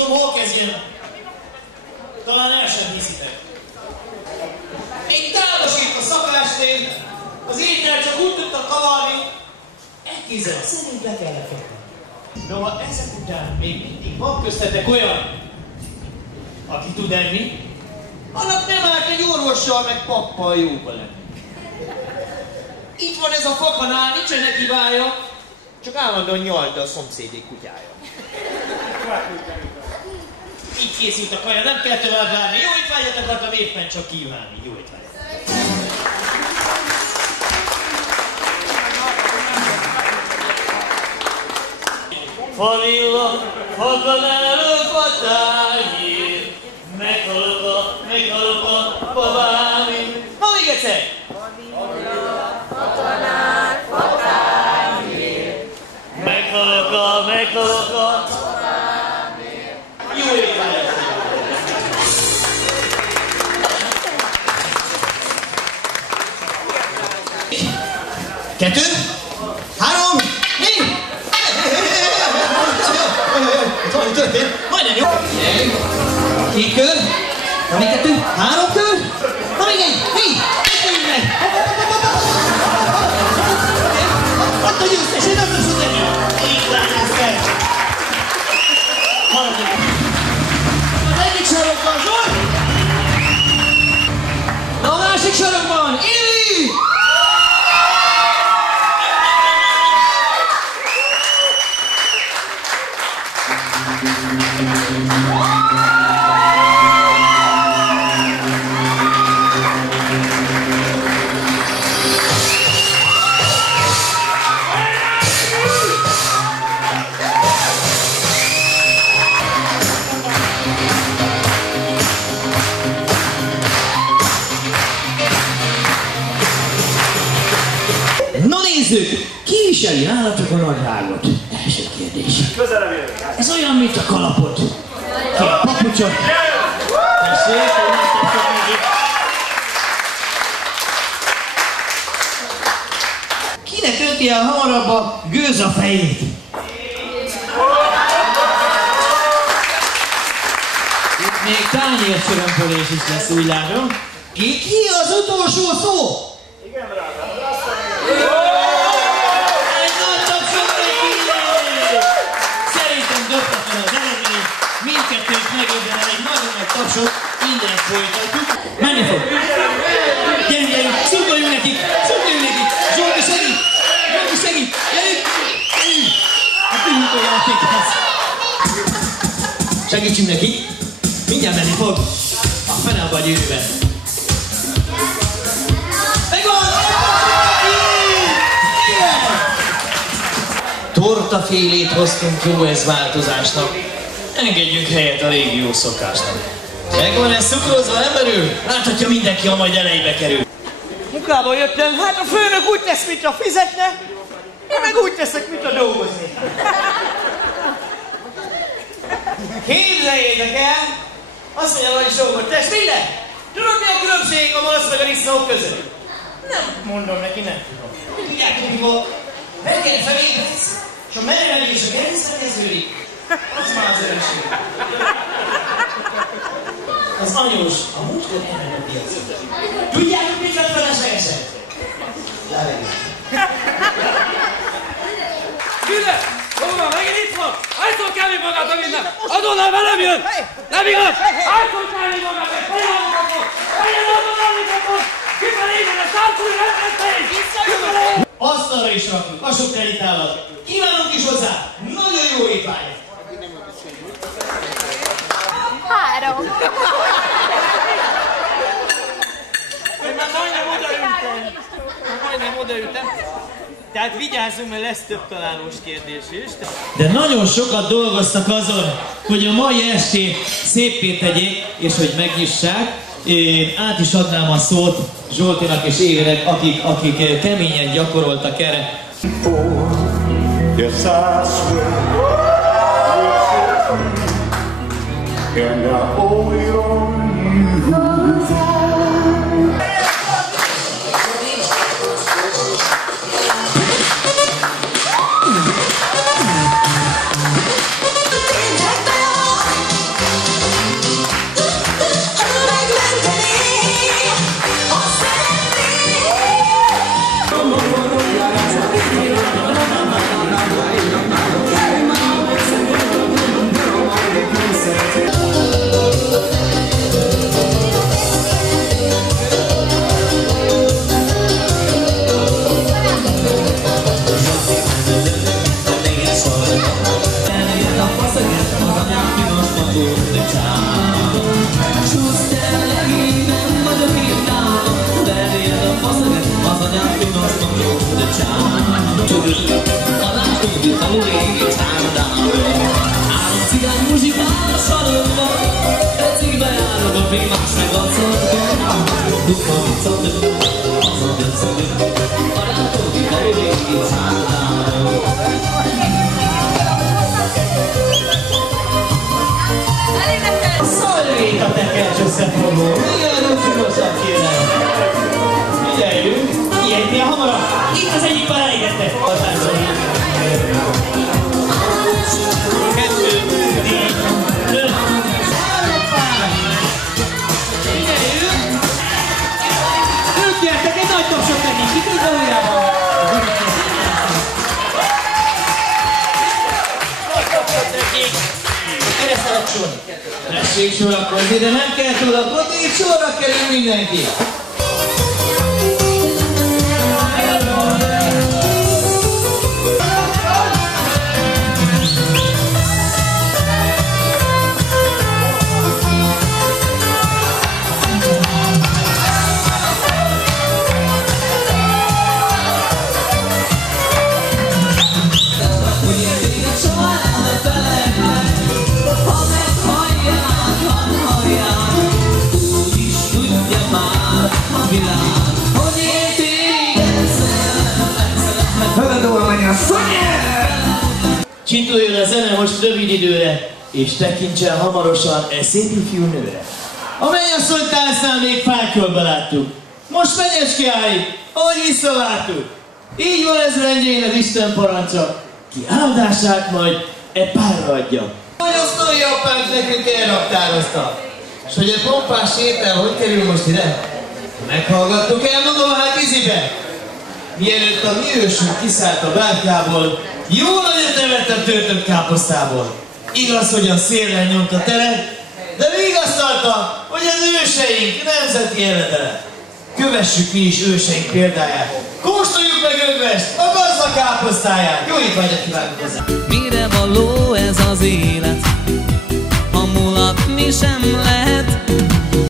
tudom, hol kezdjen. Talán el sem hiszitek. Egy tálasítva szakásnél az étel csak úgy tudta kavarni, elképzelem, szerint le kellett fogni. Noha ezek után még mindig van köztetek olyan, aki tud enni, annak nem állt egy orvossal meg pappal jóba lenni. Itt van ez a fakanál, nincsen neki vája, csak állandóan nyalta a szomszédék kutyája. Így készült a kaja, nem kell tovább várni. Jó étvágyat akartam éppen csak kívánni. Jó étvágyat. Vanilla, fakanálok, fatányér, meghalok a babámért. Na még egyszer! Vanilla, fakanál, fatányér, Meghalok a babámért. Jó étvágyat! Kettő, három, négy! Valami történt, majdnem jó! Két kör, még kettő, három kör, még egy, négy! Ezt meg! Ott a győztes, én nem tudsz tenni! Így lányász kell! Maradjunk! Az egyik sarokban, Zsolt! Na a másik sarokban, Illi! Nézzük, ki viseli nálatok a nadrágot? Első kérdés. Ez olyan, mint a kalapot. Ki a papucsot? Tessék, hogy megtettek meg itt. Kinek önti el hamarabb a gőz a fejét? Itt még tányércsörömpölés is lesz, úgy látom. Ki az utolsó szó? Igen, drágám. Mindkettőt megérdemel egy nagyon nagy tapsot, innen folytatjuk. Menni fog! Gyerünk, gyerünk! Szurkoljunk nekik! Szurkoljunk nekik! Zsolti segít! Zsolti segít! Gyerünk! Gyerünk! Hát tudjuk, hogy játékhoz. Segítsünk nekik! Mindjárt menni fog! A fene abba a gyűrűben. Megvan! Igen! Tortafélét hoztunk, jó ez változásnak. Engedjünk helyet a régi jó szokásnak. Megvan ez cukrózva, nem merül? Láthatja mindenki, ha majd elejébe kerül. Munkából jöttem, hát a főnök úgy tesz, mintha fizetne, én meg úgy teszek, mintha dolgozni. Képzeljétek el, azt mondja, hogy sógor, testvére, tudod mi a különbség a malac meg a disznó között? Nem mondom neki, nem tudom. Tudjátok, mi volt? Reggel felébredsz, és a menevelés a gerincre kezdődik. Az már az örökség. Az anyós, a múltkor ennek a piac. Tudjátok, mit lett feleslegesen? Levegő. Tüde! Hova, megint itt van! Hányszor kell még magát a minden? Adónál velem jön! Nem igaz! Hányszor kell még magát? Fejjel a mikrofon! Fejjel a mikrofon! Kifelé innen a számszúri rendszertein! Kifelé! Asztalra is rakjuk, a sok telítálat. Kívánunk is hozzá! Nagyon jó étvágyat! Három. Én már majdnem odaültem. Tehát vigyázzunk, mert lesz több találós kérdés is. De nagyon sokat dolgoztak azon, hogy a mai estét széppé tegyék, és hogy megnyissák. Én át is adnám a szót Zsoltinak és Évének, akik keményen gyakoroltak erre. Yes, I swear, and I owe it on you. the town. Csúsztál legény, nem vagyok én nálam, belél a faszaget, az anyám finos magó the town. Tudod, a látódik a régi tárdáról, állam cigány muzsikál a sarokban, egy cikkbe járok, még más meg a szorban. Dukka viccadő, az a döcödő, a látódik a régi tárdáról. Szalvét a tekercs összefogó! Milyen rúfinosabb kérem! Figyeljünk! Ilyennél hamarabb! Itt az egyik már elégette! Hatásolni! 2, 4, 5! Figyeljünk! Ők gyertek, egy nagy tapsot nekik! Itt az aljában! Keresztelek sorni! Tessék sorakozni, de nem kell sorakozni, itt sorra kerül mindenki! Csintuljon a zene most rövid időre, és tekintsen hamarosan egy szép ifjú nőre. A mennyasszony tálcnál még fákjolba láttuk. Most Menyeskiáig, ahogy visszavártuk. Így van ez rendjén az Isten parancsa, ki áldását majd egy párra adja. Hogy a sztori apánk nekünk elraktározta. És hogy egy pompás étel hogy kerül most ide? Meghallgattuk el, mondom hát izibe. Mielőtt a mi ősünk kiszállt a bárkából, jó nagyot evett a töltött káposztából. Igaz, hogy a széllel nyomta a teret, de vigasztalta, hogy az őseink nemzeti eredele. Kövessük mi is őseink példáját. Kóstoljuk meg Ögvest, a gazda káposztáját. Jó étvágyat kívánok hozzá! Mire való ez az élet, ha mulatni sem lehet?